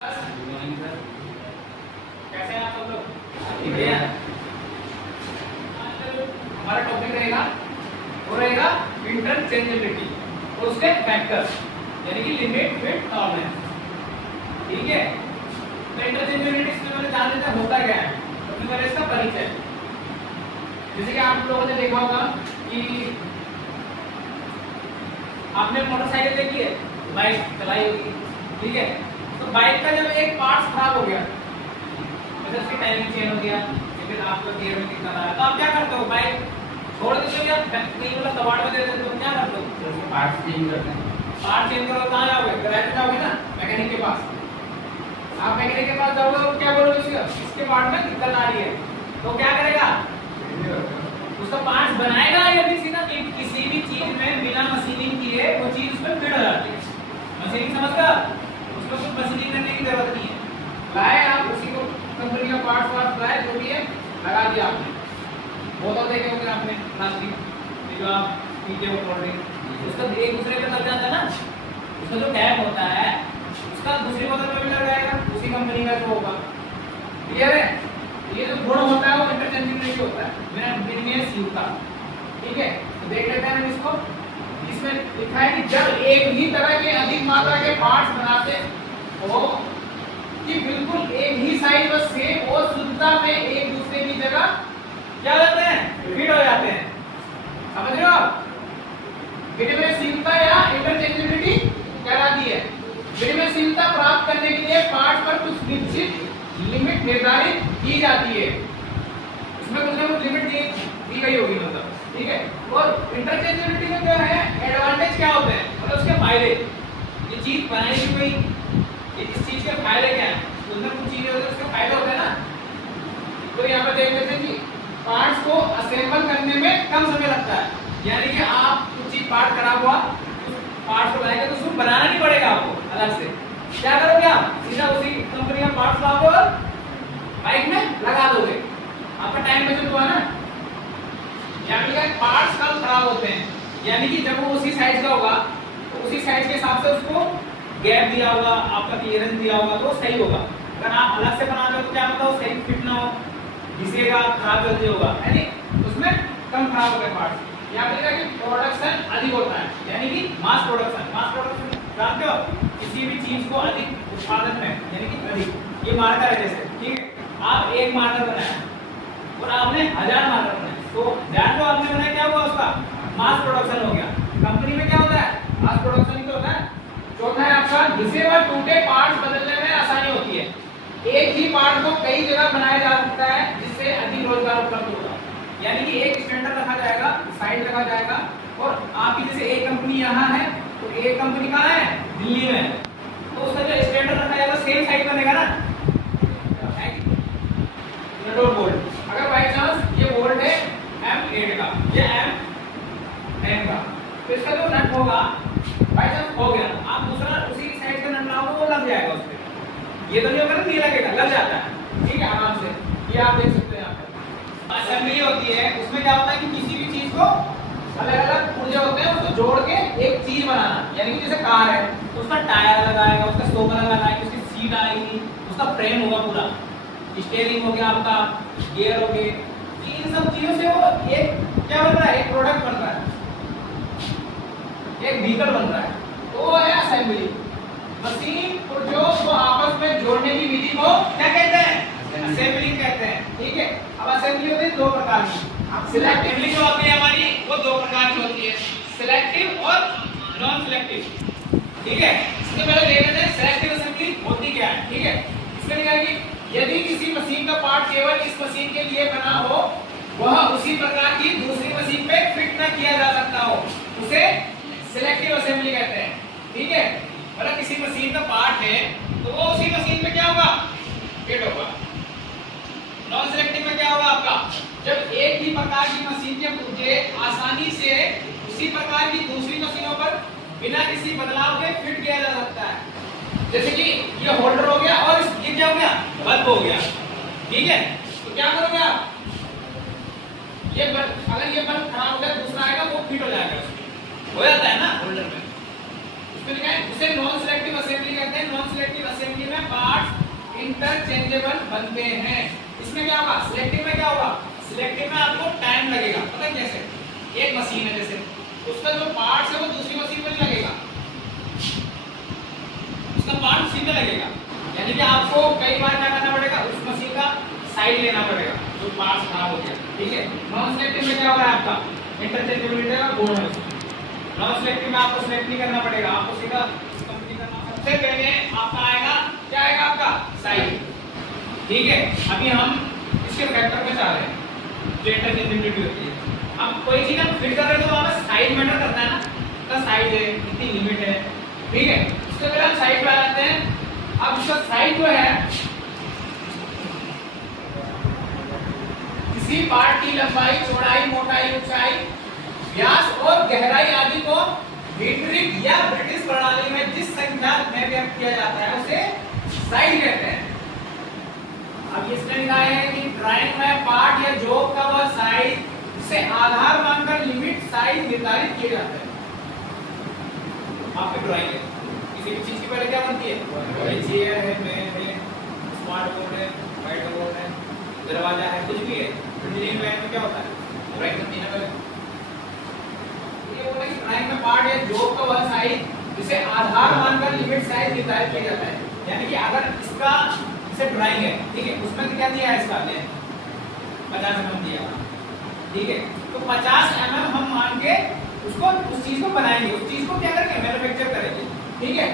कैसे हैं आप सब लोग? बढ़िया। हमारा टॉपिक रहेगा वो रहेगा इंटरचेंजेबिलिटी और उसके फैक्टर्स यानी कि लिमिट फिट टॉलरेंस। ठीक है, तो इंटरचेंजेबिलिटी इसमें मैंने जान लेते हैं होता क्या है, सबसे पहले इसका परिचय। जैसे कि आप लोगों ने देखा होगा कि आपने मोटरसाइकिल देखी है, बाइक चलाई होगी, ठीक है। तो बाइक का जब एक पार्ट खराब हो गया, मतलब उसकी टायरिंग चेंज हो गया या फिर आपको गियर में दिक्कत आ रहा है, तो आप क्या करते हो? बाइक छोड़ देते हो या कहीं मतलब कबाड़ में दे देते हो? क्या करते हो? पार्ट चेंज करते हैं। पार्ट चेंज करो, कहाँ जाओगे? गैरेज में जाओगे ना, मैकेनिक के पास। आप मैकेनिक के पास जाओगे तो क्या बोलोगे? इसके पार्ट में दिक्कत आ रही है, तो क्या करेगा? उसका पार्ट्स बनाएगा या फिर सीधा किसी भी चीज में बिना मशीनिंग किए वो चीज उसमें फिट हो जाती है। मशीनिंग समझ गए? उसमें कुछ मशीनिंग करने की जरूरत नहीं है, लाए आप उसी को कंपनी का पार्ट्स लाए जो भी है लगा दिया आपने। बोतल देखे होंगे आपने प्लास्टिक जो आप पीते हो कोल्ड ड्रिंक, उसका एक दूसरे पे लग जाता है ना, उसका जो टैप होता है उसका दूसरी बोतल पे भी लग जाएगा, उसी कंपनी का जो होगा। क्लियर है? ये जो गुण होता है वो इंटरचेंजेबिलिटी होता है, बिना यूजता। ठीक है, तो देख लेते हैं हम इसको। इसमें लिखा है कि जब एक ही तरह के अधिक मात्रा के पार्ट्स बनाते हो कि बिल्कुल एक ही साइज व सेम और शुद्धता में एक दूसरे की जगह क्या होते हैं? फिट हो जाते हैं। समझ रहे हो आप? विनिमयशीलता या इंटरचेंजेबिलिटी कहलाती है। विनिमयशीलता प्राप्त करने के लिए पार्ट्स पर कुछ निश्चित लिमिट निर्धारित की जाती है, इसमें कुछ ना कुछ लिमिट दी गई होगी मतलब। ठीक है, और इंटरचेंजेबिलिटी में क्या है एडवांटेज क्या होते हैं, मतलब उसके फायदे। ये चीज बनाई गई, इस चीज के फायदे क्या हैं? उसमें कुछ चीजें होती है उसके फायदे होते हैं ना। तो यहाँ पे देख लेते हैं कि पार्ट्स को असेंबल करने में कम समय लगता है, यानी कि आप कुछ चीज पार्ट खराब हुआ, पार्ट्स को बनाएंगे तो उसको बनाना नहीं पड़ेगा आपको अलग से। क्या करोगे आप? सीधा उसी कंपनी का पार्ट्स लाओगे और बाइक में लगा दोगे, आपका टाइम बचत हुआ ना। यानी कि पार्ट्स कब खराब होते हैं, यानी कि जब वो उसी साइज का होगा तो उसी साइज के हिसाब से उसको गैप दिया होगा, आपका क्लियरेंस दिया होगा तो सही होगा। अगर आप अलग से बनाते हो तो क्या होता है सही फिट ना हो, घिसेगा, खराब जल्दी होगा, यानी उसमें कम खराब होगा पार्ट्स। यहाँ पे लिखा है कि प्रोडक्शन अधिक होता है, यानी कि मास प्रोडक्शन। मास प्रोडक्शन जानते हो? किसी भी चीज को अधिक उत्पादन में, यानी कि अधिक। ये मार्कर है जैसे, ठीक है, आप एक मार्कर बनाया और आपने 1000 मार्कर बनाए, तो 1000 जो आपने बनाया क्या हुआ? उसका मास प्रोडक्शन हो गया। कंपनी में क्या होता है? मास प्रोडक्शन ही तो होता है। चौथा है आपका घिसे व टूटे पार्ट्स बदलने में आसानी होती है। एक ही पार्ट को कई जगह बनाया जा सकता है जिससे अधिक रोजगार उपलब्ध होगा, यानी कि एक स्टैंडर्ड रखा जाएगा, साइड रखा जाएगा, और आपकी जैसे एक कंपनी यहाँ है तो एक कंपनी कहाँ है? दिल्ली में, तो उसका जो स्टैंडर्ड रखा जाएगा सेम साइड बनेगा ना। बोल्ट, अगर बाई चांस ये बोल्ट है M8 का, ये M10 का, तो इसका जो नट होगा बाई चांस हो गया, आप दूसरा उसी साइड का नट लाओगे वो लग जाएगा उस पे। ये तो नहीं होगा ना, नहीं लगेगा, लग जाता है। ठीक है, आराम से। ये आप देख सकते हैं यहाँ पे असेंबली होती है, उसमें क्या होता है कि किसी भी चीज को अलग अलग पुर्जे होते हैं, उसको जोड़ के एक चीज बनाना, यानी कि जैसे कार है तो उसका टायर लगाएगा, उसका स्टॉप लगाना है, उसकी सीट आएगी, उसका फ्रेम होगा, पूरा स्टीयरिंग हो गया, आपका गियर हो गए, इन सब चीजों से वो एक क्या बन रहा है? एक प्रोडक्ट बन रहा है, एक व्हीकल बन रहा है, तो वो है असेंबली। मशीन पुर्जों को आपस में जोड़ने की विधि को क्या कहते हैं? असेंबली कहते हैं। ठीक है, अब असेंबली होती है दो प्रकार की। सिलेक्टिव जो होती है हमारी वो दो प्रकार की होती है, सिलेक्टिव और नॉन सिलेक्टिव। ठीक है, इससे पहले देख लेते हैं सिलेक्टिव असेंबली होती क्या है। ठीक है, इसमें लिखा है कि यदि किसी मशीन का पार्ट केवल इस मशीन के लिए बना हो, वह उसी प्रकार की दूसरी मशीन पे फिट न किया जा सकता हो, उसे सिलेक्टिव असेंबली कहते हैं। ठीक है, मतलब किसी मशीन का पार्ट है तो वो उसी मशीन पे क्या होगा? फिट होगा। नॉन सिलेक्टिव में क्या होगा आपका? जब एक ही प्रकार की मशीन के पुर्जे आसानी से उसी प्रकार की दूसरी मशीनों पर बिना किसी बदलाव के फिट किया जा सकता है, जैसे कि ये होल्डर हो गया और ये क्या हो गया? बल्ब हो गया। ठीक है, तो क्या करोगे आप? ये बल्ब, अगर ये बल्ब खराब हो गया दूसरा आएगा वो फिट हो जाएगा, उसमें हो जाता है ना होल्डर में। उसमें लिखा है उसे नॉन सिलेक्टिव असेंबली कहते हैं। नॉन सिलेक्टिव असेंबली में में पार्ट्स इंटरचेंजेबल बनते हैं। इसमें क्या होगा, सिलेक्टिव में क्या होगा, सिलेक्टिव में आपको टाइम लगेगा। पता है कैसे, एक मशीन है जैसे, उसका जो पार्ट्स है वो दूसरी मशीन में लगेगा, उसका पार्ट उसी में लगेगा। यानी कि आपको कई बार क्या करना पड़ेगा, उस मशीन का साइड लेना पड़ेगा जो पार्ट्स खराब हो गया। ठीक है, नॉन सिलेक्टिव में क्या होगा, आपका इंटरचेंजेबिलिटी का गुण है। नॉन सिलेक्टिव में आपको सिलेक्ट नहीं करना पड़ेगा, आपको सीधा कंपनी करना। सबसे पहले आपका आएगा, क्या आएगा आपका, साइड। ठीक है, अभी हम इसके फैक्टर पे जा रहे हैं जो इंटरचेंजेबिलिटी होती है। अब कोई चीज हम फिट कर रहे हैं तो वहां पे साइड मैटर करता है ना, इसका साइड है, कितनी लिमिट है। ठीक है, उसके पहले हम साइड पे आ जाते हैं। अब इसका साइड जो है, किसी पार्ट की लंबाई, चौड़ाई, मोटाई, ऊंचाई, व्यास और गहराई आदि को मीट्रिक या ब्रिटिश प्रणाली में जिस संख्या में व्यक्त किया जाता है उसे साइड कहते हैं। अब इसमें लिखा है कि ड्राइंग में पार्ट या जॉब का वह साइज जिसे आधार मानकर लिमिट साइज निर्धारित किए जाते हैं। आपकी ड्राइंग है, किसी भी चीज की पहले क्या बनती है, चेयर है, मेज है, स्मार्ट बोर्ड है, व्हाइट बोर्ड है, दरवाजा है, कुछ भी है। इंजीनियरिंग लाइन में क्या होता है, ड्राइंग बनती है पहले। ये बोला कि ड्राइंग में पार्ट या जॉब का वह साइज जिसे आधार मानकर लिमिट साइज निर्धारित किया जाता है। यानी कि अगर इसका ड्राइंग है, ठीक है, उसमें क्या दिया है, इसका 50 mm दिया। ठीक है, तो 50 mm हम मान के उसको, उस चीज को बनाएंगे, उस चीज को क्या करेंगे, मैन्युफैक्चर करेंगे। ठीक है,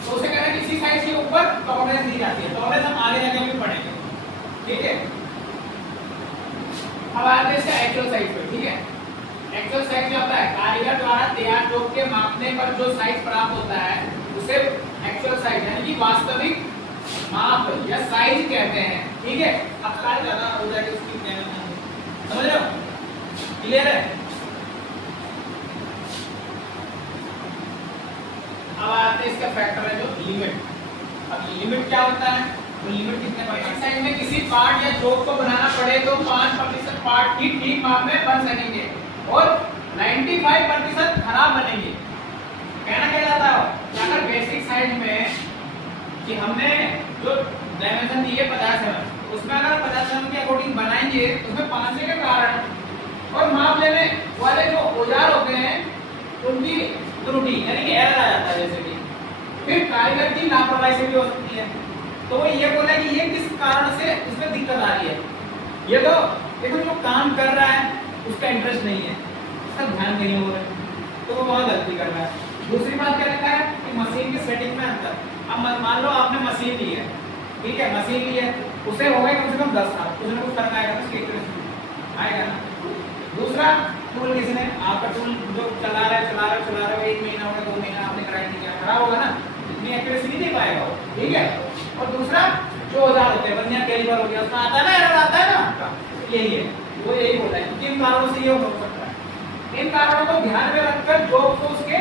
तो उसे कह रहे हैं इसी साइज के ऊपर टॉलरेंस दी जाती है। टॉलरेंस हम आगे जाके भी पढ़ेंगे। ठीक है, अब आते हैं इसका एक्चुअल साइज पे। ठीक है, एक्चुअल साइज क्या होता है, कारीगर द्वारा तैयार जॉब के मापने पर जो साइज प्राप्त होता है उसे एक्चुअल साइज यानी कि वास्तविक माप या साइज कहते हैं। ठीक है, अब कार्य ज्यादा हो जाएगा उसकी, समझ रहे हो, क्लियर है। अब आते हैं इसका फैक्टर है जो लिमिट। अब लिमिट क्या होता है, तो लिमिट कितने परसेंट साइज में किसी पार्ट या जॉब को बनाना पड़े तो 5% पार्ट ठीक माप में बन सकेंगे और 95% खराब बनेंगे। कहना क्या चाहता है, अगर बेसिक साइज में कि हमने जो डायमेंशन दी है 50 mm, उसमें अगर 50 mm के अकॉर्डिंग बनाएंगे तो उसमें 5 के कारण और माप लेने वाले जो औजार होते हैं उनकी त्रुटि यानी कि एरर आ जाता है। जैसे कि फिर कारीगर की लापरवाही से भी हो सकती है। तो वो ये बोला कि ये किस कारण से इसमें दिक्कत आ रही है, ये तो देखो जो काम कर रहा है उसका इंटरेस्ट नहीं है, उसका ध्यान नहीं हो रहा है, तो वो वहाँ गलती कर रहा है। दूसरी बात क्या लिखा है कि मशीन की सेटिंग में अंतर। अब मान लो आपने मशीन ली है, ठीक है, मशीन ली है, उसे हो गए कम से कम 10 साल, कुछ ना कुछ करना आएगा ना, उसकी आएगा ना। दूसरा टूल किसने, आपका टूल जो चला रहा है 1 महीना हो गया, 2 महीना आपने कराई नहीं किया, खराब होगा ना, इतनी एक्यूरेसी नहीं दे पाएगा वो। ठीक है, और दूसरा जो औजार होते हैं, वर्नियर कैलिपर हो गया, उसमें आता है ना, एरर आता है ना, यही है, वो यही बोला है। किन कारणों से ये हो सकता है, इन कारणों को ध्यान में रखकर जॉब को उसके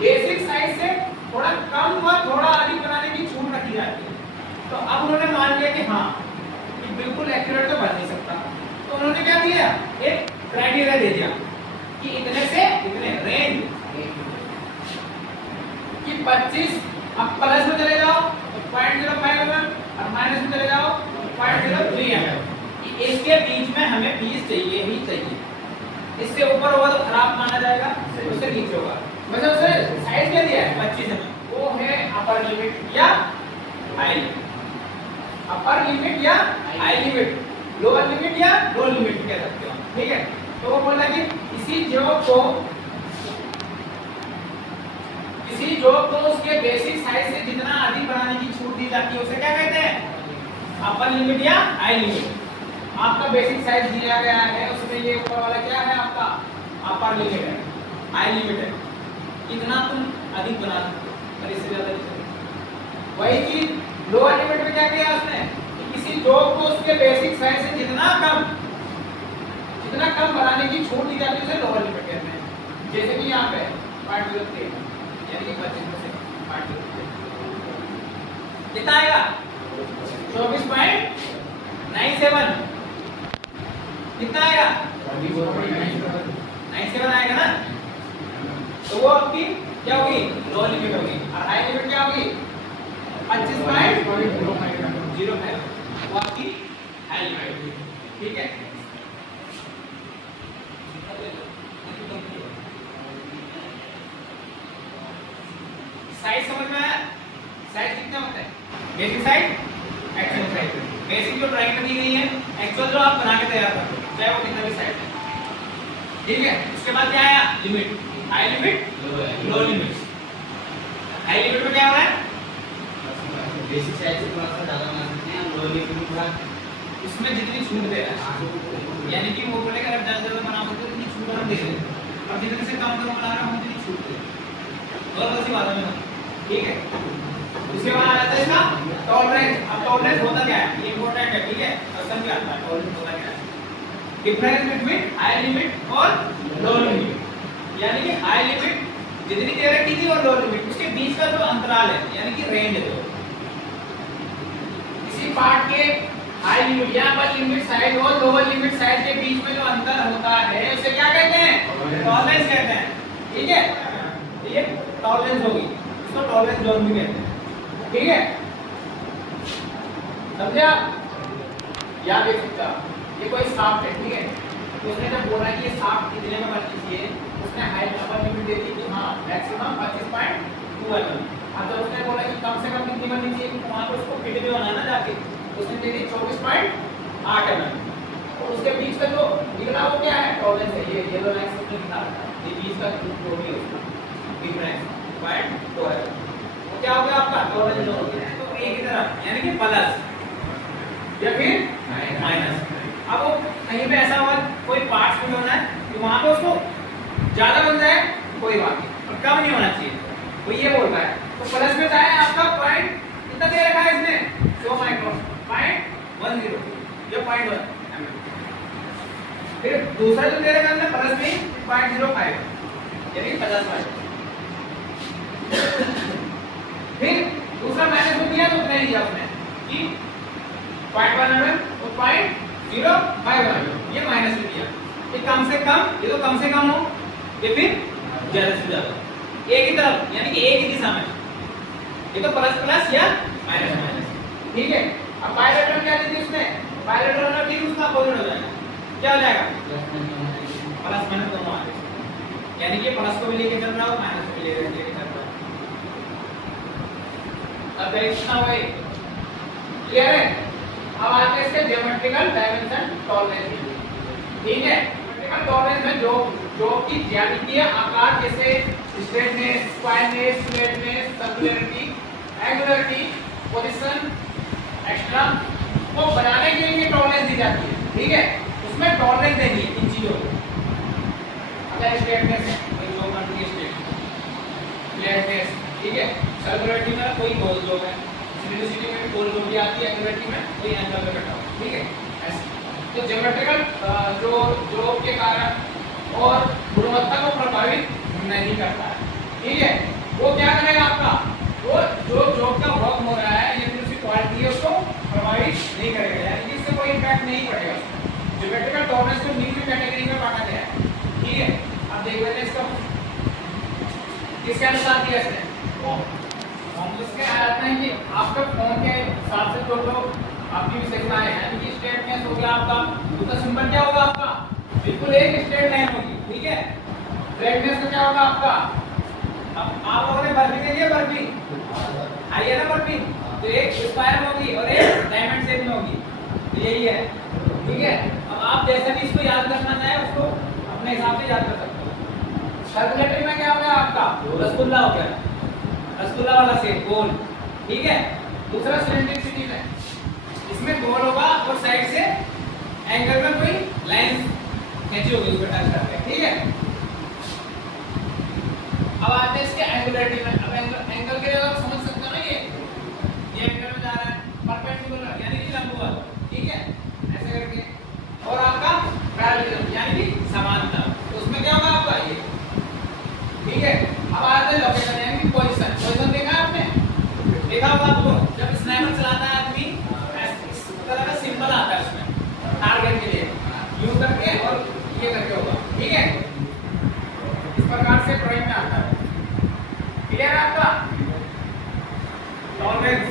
बेसिक साइज से थोड़ा कम व थोड़ा अधिक बनाने की छूट रखी जाती है। तो अब उन्होंने मान लिया कि हाँ कि बिल्कुल एक्यूरेट तो बन नहीं सकता, तो उन्होंने क्या दिया, एक क्राइटेरिया दे दिया कि इतने से इतने रेंज कि 25, अब प्लस में चले जाओ तो 0.05 mm और माइनस में चले जाओ तो 0.03 mm। इसके बीच में हमें पीस चाहिए ही चाहिए, इससे ऊपर होगा तो खराब माना जाएगा, उससे नीचे होगा। मतलब उसने साइज क्या दिया है 25 mm, वो है अपर लिमिट या हाई लिमिट, अपर लिमिट या हाई लिमिट, लोअर लिमिट या लो लिमिट कह सकते हो। ठीक है, तो वो बोला कि किसी जॉब को उसके बेसिक साइज से जितना अधिक बनाने की छूट दी जाती है उसे क्या कहते हैं, अपर लिमिट या हाई लिमिट। आपका बेसिक साइज दिया गया है, उसमें ये ऊपर वाला क्या है आपका अपर लिमिट है, हाई लिमिट है, इतना तुम अधिक बना सकते हो और इससे ज्यादा नहीं सकते। वही चीज लोअर लिमिट में क्या किया उसने कि किसी जॉब को उसके बेसिक साइज से जितना कम बनाने की छूट दी जाती है उसे लोअर लिमिट कहते हैं। जैसे कि यहाँ पे 0.03 यानी कि 25% कितना आएगा 24.97, कितना आएगा 97 आएगा ना, तो वो आपकी क्या होगी लोअर लिमिट होगी। और हाई लिमिट क्या होगी 25.05 वो आपकी हाइट, ठीक है। साइज समझ में आया? साइज कितना होता है? Basic size, actual size. Basic जो ड्राइंग में दी गई है, एक्चुअल जो आप बना के तैयार करते हो, चाहे वो कितना भी साइज है, ठीक है। उसके बाद क्या आया? लिमिट, हाई लिमिट, लो लिमिट। हाई लिमिट में क्या हो रहा है? बेसिक साइज से थोड़ा सा ज्यादा बना सकते हैं, लो लिमिट में थोड़ा उसमें जितनी छूट दे रहा है, यानी कि वो बोलेगा अगर ज्यादा बनाओगे तो इतनी छूट हम दे रहे हैं, और जितने से कम बना रहा हम उतनी छूट दे रहे हैं। और ऐसी बात है, ठीक है। उसके बाद आ जाता है इसका टॉलरेंस। अब टॉलरेंस होता क्या है, ये इंपॉर्टेंट है, ठीक है। क्वेश्चन भी आता है टॉलरेंस होता क्या है। डिफरेंस बिटवीन हाई लिमिट और लो लिमिट, यानी कि हाई लिमिट जितनी दे रखी थी और लो लिमिट उसके बीच का जो अंतराल है, यानी कि रेंज है, इसी पार्ट के हाई लिमिट या पर लिमिट साइज और लोअर लिमिट साइज के बीच में जो अंतर होता है उसे क्या कहते हैं? टॉलरेंस कहते हैं, ठीक है। ये टॉलरेंस होगी, इसको टॉलरेंस जोन भी कहते हैं, ठीक है। समझे आप? याद रखिएगा, ये कोई शाफ्ट है, ठीक है। तो उसने जब बोला कि ये शाफ्ट कितने में बननी चाहिए, उसने हाइट अपर लिमिट दे दी कि हाँ मैक्सिमम 25.2 mm। अब जब उसने बोला कि कम से कम कितनी बननी चाहिए, तो वहां पे उसको फिट भी बनाना ना जाके, उसने दे दी 24.8 mm। और उसके बीच का जो निकला वो क्या है? टॉलरेंस है। ये येलो लाइन से निकला है, ये बीच का जो भी है उसका डिफरेंस 0.2 है, वो क्या हो गया आपका? टॉलरेंस जो हो गया। तो एक ही तरफ यानी कि प्लस या फिर माइनस। अब वो कहीं पे ऐसा हुआ कोई पार्ट्स में होना है कि वहां पे उसको ज्यादा बन जाए कोई बात नहीं, और कम नहीं होना चाहिए, वो ये बोल रहा है। तो प्लस में जाए आपका पॉइंट कितना दे रखा है इसने? 100 माइक्रोन, 0.10, ये 0.1 mm। फिर दूसरा जो दे रखा है प्लस में 0.05 यानी 50 माइक्रोन। फिर दूसरा माइनस में दिया तो उतना ही दिया उसने कि 0.1 mm और 0.05 mm, ये माइनस में दिया। ये कम से कम, ये तो कम से कम हो, ये फिर ज्यादा से ज्यादा एक ही तरफ यानी कि एक ही दिशा में, ये तो प्लस प्लस या माइनस माइनस, ठीक है। अब बायलेटरल क्या दी थी उसने? बायलेटरल ना ठीक उसका अपोजिट हो जाएगा, क्या हो जाएगा? प्लस माइनस दोनों आ जाएंगे, यानी कि प्लस को भी लेके चल रहा हो, माइनस को भी लेके चल रहा हो। अब डायरेक्शन हो गई, क्लियर है? अब आते हैं इसके ज्योमेट्रिकल डायमेंशन टॉलरेंस, ठीक है। ज्योमेट्रिकल टॉलरेंस में जो की ज्यामितीय आकार जैसे straightness, squareness, flatness, circularity, angularity, position, extra को बनाने के लिए टॉलरेंस दी जाती है, ठीक है। उसमें टॉलरेंस देनी है इन चीजों को। अगर स्ट्रेटनेस है तो जो बनती है स्ट्रेट, फ्लैटनेस, ठीक है। सर्कुलरिटी में कोई गोल जोड़ है, सिमेट्रिसिटी में गोल जोड़ भी आती है, एंगुलरिटी में कोई एंगल में कटा हुआ, ठीक है। ऐसे तो ज्योमेट्रिकल जो के कारण और गुणवत्ता को प्रभावित नहीं करता है, ठीक है। वो क्या करेगा आपका? वो जो जॉब का वर्क हो रहा है या फिर उसकी क्वालिटी है उसको प्रभावित नहीं करेगा, यानी कि इससे कोई इंपैक्ट नहीं पड़ेगा। ज्योमेट्रिकल टॉलरेंस को नीचे कैटेगरी में बांटा गया है, ठीक है। अब देख लेते हैं इसका किसके अनुसार दिया इसने। हम इसके आते हैं कि आपका फोन के हिसाब से जो आपकी विशेषताएं हैं, कि स्ट्रेटनेस हो गया आपका, उसका सिंबल क्या होगा आपका? बिल्कुल एक स्ट्रेट लाइन होगी, ठीक है। फ्लैटनेस का क्या होगा आपका? अब आप लोगों ने बर्फी दे दिया, बर्फी आई है ना बर्फी, तो एक स्क्वायर में होगी और एक डायमंड शेप में होगी, तो यही है, ठीक है। अब आप जैसे भी इसको याद करना चाहे उसको अपने हिसाब से याद कर सकते हो। सर्कुलेटरी में क्या हो गया आपका? रसगुल्ला हो गया, रसगुल्ला वाला शेप गोल, ठीक है। दूसरा सिलेंड्रिसिटी में, इसमें गोल होगा और साइड से एंगल में कोई लाइन खींची होगी उसको टच करके, ठीक है। अब आते हैं इसके एंगुलरिटी में। अब एंगल के लिए आप समझ सकते हो ना, ये एंगल में जा रहा है परपेंडिकुलर यानी कि लंबवत, ठीक है, ऐसे करके। और आपका पैरेलल यानी कि समांतर, तो उसमें क्या होगा आपका? ये, ठीक है। अब आते हैं लोकेशन यानी कि पोजीशन। पोजीशन देखा है आपने? देखा होगा आपको, जब स्नाइपर चलाता है आदमी इस तरह का सिंबल आता है उसमें टारगेट के लिए, यू करके और ये करके होगा, ठीक है। इस प्रकार से ड्राइंग में आता है। क्लियर है आपका? टॉलरेंस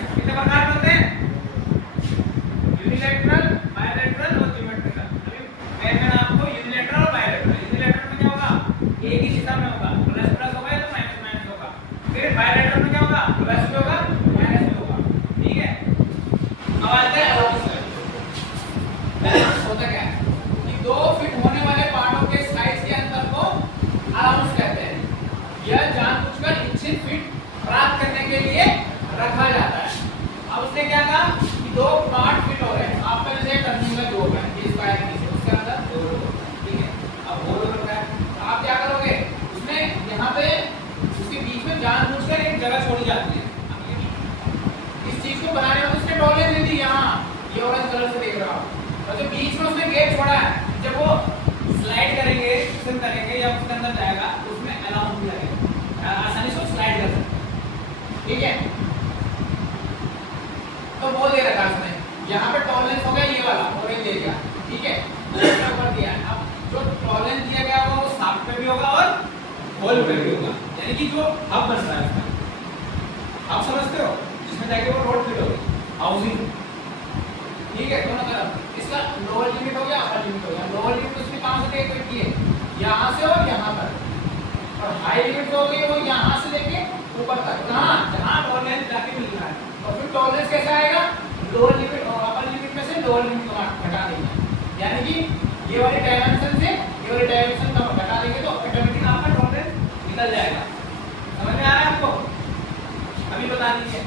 बायलेटरल में क्या होगा, प्लस में होगा माइनस में होगा, ठीक है। अब आते हैं अलाउंस। अलाउंस होता क्या है कि 2 फिट होने वाले पार्टों के साइज के अंतर को अलाउंस कहते हैं। यह जानबूझकर इच्छित फिट प्राप्त करने के लिए रखा जाता है। अब उसने क्या कहा कि 2 पार्ट फिट हो रहे हैं, आपका जैसे टर्निंग का 2 है, इस स्क्वायर की उसके अंदर 2 होगा, ठीक है। अब होल हो रहा है तो आप क्या करोगे, उसमें यहाँ पे उसके बीच में जानबूझकर एक जगह छोड़ी जाती है। इस चीज को बनाने में उसने टॉलरेंस दी थी, यहाँ ये ऑरेंज कलर से देख रहा हूँ, और जो बीच में उसने गैप छोड़ा है, जब वो स्लाइड करेंगे, फिक्सिंग करेंगे या उसके अंदर जाएगा तो उसमें अलाउंस भी लगेगा, आसानी से स्लाइड कर सकते हैं, ठीक है। तो वो दे रखा है उसने, यहाँ पे टॉलरेंस हो गया ये वाला ऑरेंज एरिया, ठीक है, ऊपर दिया है। अब जो टॉलरेंस दिया गया होगा वो शाफ्ट पे भी होगा और होल पे भी होगा, यानी कि जो हब बन रहा है उसका, आप समझते हो, जिसमें जाके वो रोड फिट होगी, हाउसिंग, ठीक है, दोनों तरफ। इसका लोअर लिमिट हो गया, अपर लिमिट हो गया। लोअर लिमिट उसने कहां से लेके की है, यहां से और यहां तक, और हाई लिमिट हो गई वो यहां से लेके ऊपर तक, कहां, जहां टॉलरेंस जाके मिल रहा है। और फिर टॉलरेंस कैसा आएगा, लोअर लिमिट और अपर लिमिट में से लोअर लिमिट को घटा देंगे, यानी कि ये वाली डायमेंशन से ये वाली डायमेंशन को घटा देंगे तो ऑटोमेटिक आपका टॉलरेंस निकल जाएगा। समझ में आ रहा है आपको, अभी बता दीजिए।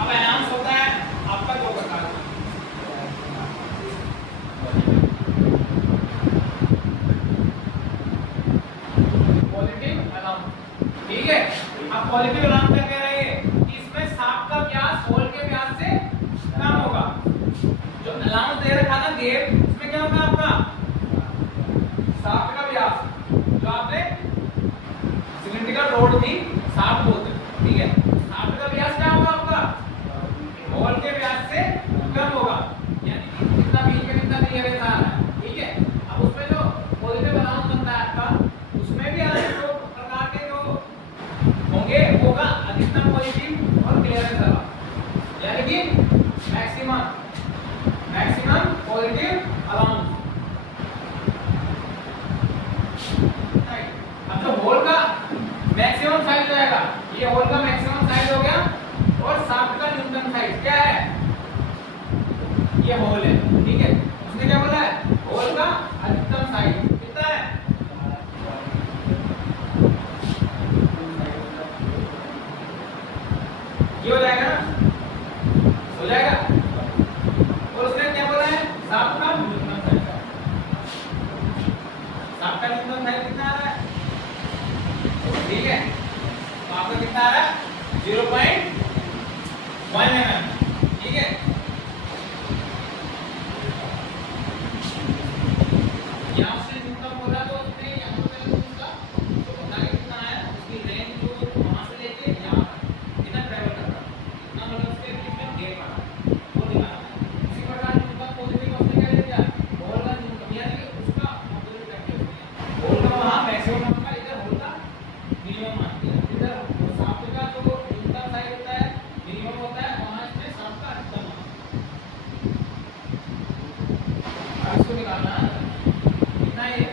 अब अलाउंस होता है आपका 2 प्रकार का, पॉजिटिव अलाउंस, ठीक है। अब पॉजिटिव अलाउंस क्या कह रहे हैं कि इसमें शाफ्ट का व्यास होल के व्यास से कम होगा। जो अलाउंस दे रखा था गेप, उसमें क्या होगा आपका शाफ्ट का व्यास, जो आपने सिलेंड्रिकल रोड थी शाफ्ट बोलते हैं, ठीक है, शाफ्ट का व्यास क्या होगा आपका होल के व्यास से कम होगा, यानी कि कितना बीच में कितना क्लियरेंस आ रहा है, ठीक है। अब उसमें जो पॉजिटिव अलाउंस बनता है आपका, उसमें भी अलग दो प्रकार के जो होंगे, होगा अधिकतम पॉजिटिव और क्लियरेंस अलाउंस, यानी कि मैक्सिमम पॉजिटिव अलाउंस। अब जो होल का मैक्सिमम साइज हो जाएगा, ये होल का मैक्सिमम साइज हो गया, और शाफ्ट का न्यूनतम साइज क्या है, ये होल है, ठीक है। उसने क्या बोला है, होल का अधिकतम साइज कितना है, ये हो जाएगा ना, हो जाएगा। और उसने क्या बोला है, शाफ्ट का न्यूनतम साइज, शाफ्ट का न्यूनतम साइज कितना आ रहा है, ठीक है। तो आपका कितना आ रहा है 0.1 mm, ठीक है। यहाँ से न्यूनतम बोला तो उसने यहाँ पे उसका तो बता के कितना है, उसकी रेंज जो वहाँ से लेके यहाँ कितना ट्रैवल कर रहा है, कितना मतलब उसके बीच में गैप आ रहा है, वो निकालना है। इसी प्रकार न्यूनतम पॉजिटिव उसने क्या ले लिया, होल का न्यूनतम, यानी कि उसका ऑपोजिट करके होल का वहाँ मैक्सिमम होगा, इधर होल का मिनिमम मान दिया, इधर शाफ्ट का जो न्यूनतम साइज होता है मिनिमम होता है, वहाँ इसमें शाफ्ट का अधिकतम होता है। अब इसको निकालना है कितना, ये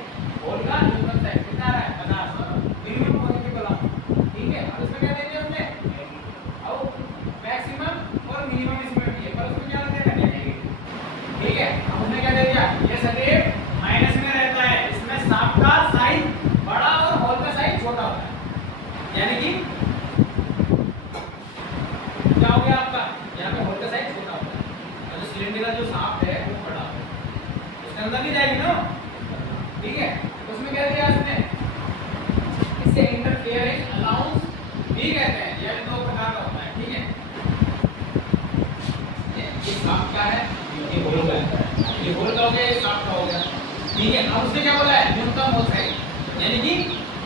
होल का न्यूनतम साइज कितना आ रहा है 50, मिनिमम पॉजिटिव अलाउंस, ठीक है। अब इसमें क्या दे दिया हमने, अब मैक्सिमम और मिनिमम इसमें दिए, पर उसमें क्या दे दिया नेगेटिव, ठीक है। अब हमने क्या दे दिया, ये सदैव माइनस में रहता है, इसमें शाफ्ट का साइज बड़ा और होल का साइज छोटा होता है, यानी कि क्या हो गया आपका, यहाँ पे होल का साइज छोटा होता है, और जो सिलेंडर का जो शाफ्ट है वो बड़ा होता है, उसके अंदर नहीं जाएगी ना, ठीक है। तो उसमें क्या दिया इसने, इसे इंटरफेरेंस अलाउंस भी कहते हैं, यह 2 प्रकार का होता है, ठीक है। ये शाफ्ट का है, ये होल का है, ये होल का हो गया, ये शाफ्ट का हो गया, ठीक है। अब उसने क्या बोला है, न्यूनतम होल साइज, यानी कि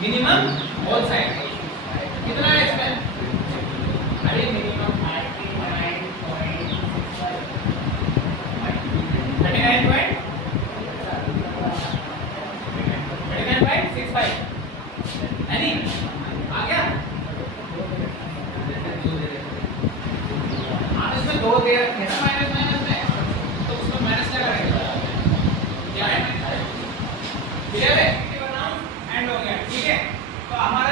मिनिमम होल साइज कितना है इसमें, अरे मिनिमम 39.65, यानी आ गया। आप इसमें 2 दे रखे हैं ना माइनस माइनस में, तो उसको माइनस लगा रहेगा, क्या है क्लियर है, एंड हो गया, ठीक है। तो हमारा